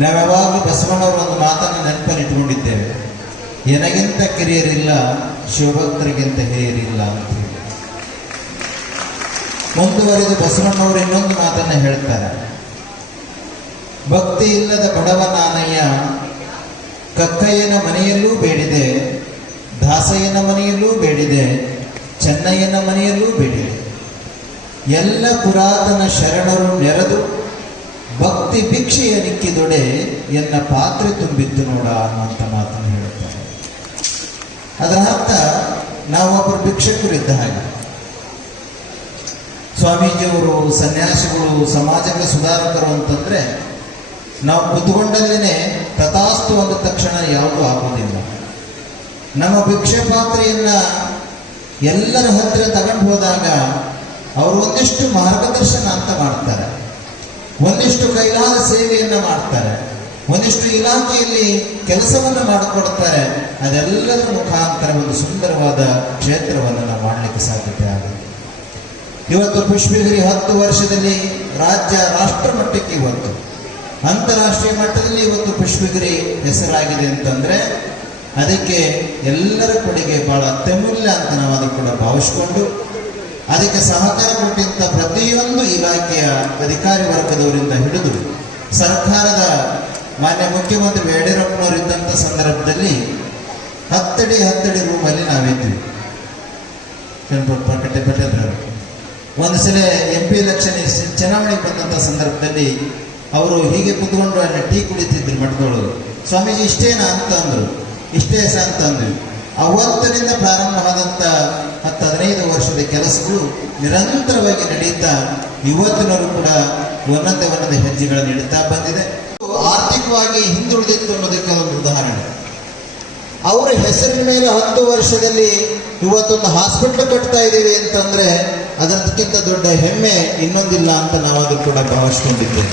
ನಾವ್ಯಾವಾಗಲೂ ಬಸವಣ್ಣವರ ಒಂದು ಮಾತನ್ನು ನೆನಪಲ್ಲಿ ಇಟ್ಕೊಂಡಿದ್ದೇವೆ, ಎನಗಿಂತ ಕಿರಿಯರಿಲ್ಲ ಶಿವಭಕ್ತರಿಗಿಂತ ಹಿರಿಯರಿಲ್ಲ ಅಂತ ಹೇಳಿ. ಮುಂದುವರೆದು ಬಸವಣ್ಣವರು ಇನ್ನೊಂದು ಮಾತನ್ನು ಹೇಳ್ತಾರೆ, ಭಕ್ತಿ ಇಲ್ಲದ ಬಡವ ನಾನಯ್ಯ ಕಕ್ಕಯ್ಯನ ಮನೆಯಲ್ಲೂ ಬೇಡಿದೆ, ದಾಸಯ್ಯನ ಮನೆಯಲ್ಲೂ ಬೇಡಿದೆ, ಚೆನ್ನಯ್ಯನ ಮನೆಯಲ್ಲೂ ಬೇಡಿದೆ. ಎಲ್ಲ ಪುರಾತನ ಶರಣರು ನೆರೆದು ಭಕ್ತಿ ಭಿಕ್ಷೆಯ ನಿಕ್ಕಿದೊಡೆ ಎನ್ನ ಪಾತ್ರೆ ತುಂಬಿತ್ತು ನೋಡ ಅನ್ನುವಂಥ ಮಾತನ್ನು ಹೇಳುತ್ತಾರೆ. ಅದರ ಅರ್ಥ ನಾವೊಬ್ಬರು ಭಿಕ್ಷಕರಿದ್ದ ಹಾಗೆ. ಸ್ವಾಮೀಜಿಯವರು, ಸನ್ಯಾಸಿಗಳು, ಸಮಾಜಗಳ ಸುಧಾರಕರು ಅಂತಂದ್ರೆ ನಾವು ಕುತ್ಕೊಂಡಲ್ಲೇ ತಥಾಸ್ತು ಅಂದ ತಕ್ಷಣ ಯಾವುದೂ ಆಗೋದಿಲ್ಲ. ನಮ್ಮ ಭಿಕ್ಷೆ ಪಾತ್ರೆಯನ್ನ ಎಲ್ಲರ ಹತ್ತಿರ ತಗೊಂಡು ಹೋದಾಗ ಅವರು ಒಂದಿಷ್ಟು ಮಾರ್ಗದರ್ಶನ ಅಂತ ಮಾಡ್ತಾರೆ, ಒಂದಿಷ್ಟು ಕೈಲಾದ ಸೇವೆಯನ್ನ ಮಾಡ್ತಾರೆ, ಒಂದಿಷ್ಟು ಇಲಾಖೆಯಲ್ಲಿ ಕೆಲಸವನ್ನು ಮಾಡಿಕೊಡ್ತಾರೆ. ಅದೆಲ್ಲದರ ಮುಖಾಂತರ ಒಂದು ಸುಂದರವಾದ ಕ್ಷೇತ್ರವನ್ನು ನಾವು ಮಾಡಲಿಕ್ಕೆ ಸಾಧ್ಯತೆ ಆಗುತ್ತೆ. ಇವತ್ತು ಪುಷ್ಪಗಿರಿ 10 ವರ್ಷದಲ್ಲಿ ರಾಜ್ಯ ರಾಷ್ಟ್ರ ಮಟ್ಟಕ್ಕೆ, ಇವತ್ತು ಅಂತಾರಾಷ್ಟ್ರೀಯ ಮಟ್ಟದಲ್ಲಿ ಇವತ್ತು ಪುಷ್ಪಗಿರಿ ಹೆಸರಾಗಿದೆ ಅಂತಂದ್ರೆ ಅದಕ್ಕೆ ಎಲ್ಲರ ಕೊಡುಗೆ ಬಹಳ ಅತ್ಯಮೂಲ್ಯ ಅಂತ ನಾವು ಅದನ್ನು ಕೂಡ ಭಾವಿಸಿಕೊಂಡು, ಅದಕ್ಕೆ ಸಹಕಾರ ಕೊಟ್ಟಂತ ಪ್ರತಿಯೊಂದು ಇಲಾಖೆಯ ಅಧಿಕಾರಿ ವರ್ಗದವರಿಂದ ಹಿಡಿದು ಸರ್ಕಾರದ ಮಾನ್ಯ ಮುಖ್ಯಮಂತ್ರಿ ಯಡಿಯೂರಪ್ಪನವರಿದ್ದಂಥ ಸಂದರ್ಭದಲ್ಲಿ 10 ಅಡಿ ರೂಮಲ್ಲಿ ನಾವಿದ್ವಿ. ಪಟ್ಟೆದ್ರು ಒಂದು ಸಲ MP ಎಲೆಕ್ಷನ್ ಚುನಾವಣೆಗೆ ಬಂದಂಥ ಸಂದರ್ಭದಲ್ಲಿ ಅವರು ಹೀಗೆ ಕುತ್ಕೊಂಡು ಅಲ್ಲಿ ಟೀ ಕುಡಿತಿದ್ರು ಮಠದೊಳಗೆ. ಸ್ವಾಮೀಜಿ ಇಷ್ಟೇನಾ ಅಂತ ಅಂದರು, ಇಷ್ಟೇ ಸ ಅಂತ ಅಂದ್ವಿ. ಅವತ್ತಿನಿಂದ ಪ್ರಾರಂಭವಾದಂಥ 10-15 ವರ್ಷದ ಕೆಲಸಗಳು ನಿರಂತರವಾಗಿ ನಡೀತಾ ಇವತ್ತಿನವರು ಕೂಡ ಒಂದೊಂದೇ ಹೆಜ್ಜೆಗಳನ್ನು ಇಡುತ್ತಾ ಬಂದಿದೆ. ಆರ್ಥಿಕವಾಗಿ ಹಿಂದುಳಿದಿತ್ತು ಅನ್ನೋದಕ್ಕೆ ಒಂದು ಉದಾಹರಣೆ, ಅವರ ಹೆಸರಿನ ಮೇಲೆ 10 ವರ್ಷದಲ್ಲಿ ಇವತ್ತೊಂದು ಹಾಸ್ಪಿಟ್ಲ್ ಕಟ್ತಾ ಇದ್ದೀವಿ ಅಂತಂದ್ರೆ ಅದಕ್ಕಿಂತ ದೊಡ್ಡ ಹೆಮ್ಮೆ ಇನ್ನೊಂದಿಲ್ಲ ಅಂತ ನಾವಾದ್ರೂ ಕೂಡ ಭಾವಿಸ್ಕೊಂಡಿದ್ದೇವೆ.